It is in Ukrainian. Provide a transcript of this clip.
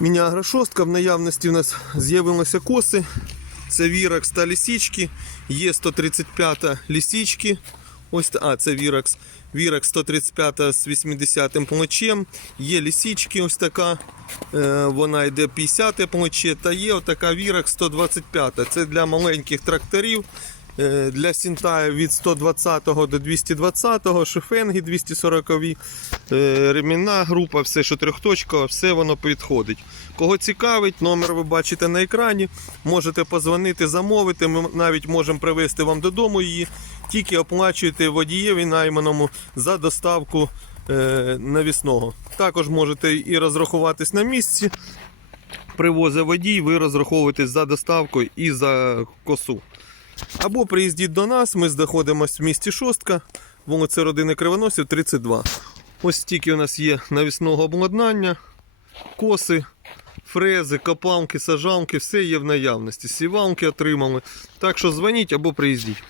Мініагра шостка. В наявності у нас з'явилися коси. Це Віракс та лісічки. Є 135 лісічки. Ось а, це Віракс. Віракс 135 з 80 плечем. Є лісічки, ось така. Е, вона йде 50 плече. Та є отака Віракс 125. Це для маленьких тракторів. Е, Для Сінтая від 120 до 220, шифенги 240, е, ремінна група, все, що трьохточкове, все воно підходить. Кого цікавить, номер ви бачите на екрані. Можете позвонити, замовити. Ми навіть можемо привезти вам додому її. Тільки оплачуєте водієві найманому за доставку е, навісного. Також можете і розрахуватись на місці. Привозить водій, ви розраховуєтесь за доставкою і за косу. Або приїздіть до нас, ми знаходимося в місті Шостка, вулиця Родини Кривоносів, 32. Ось стільки у нас є навісного обладнання, коси, фрези, копалки, сажалки, все є в наявності. Сівалки отримали. Так що дзвоніть або приїздіть.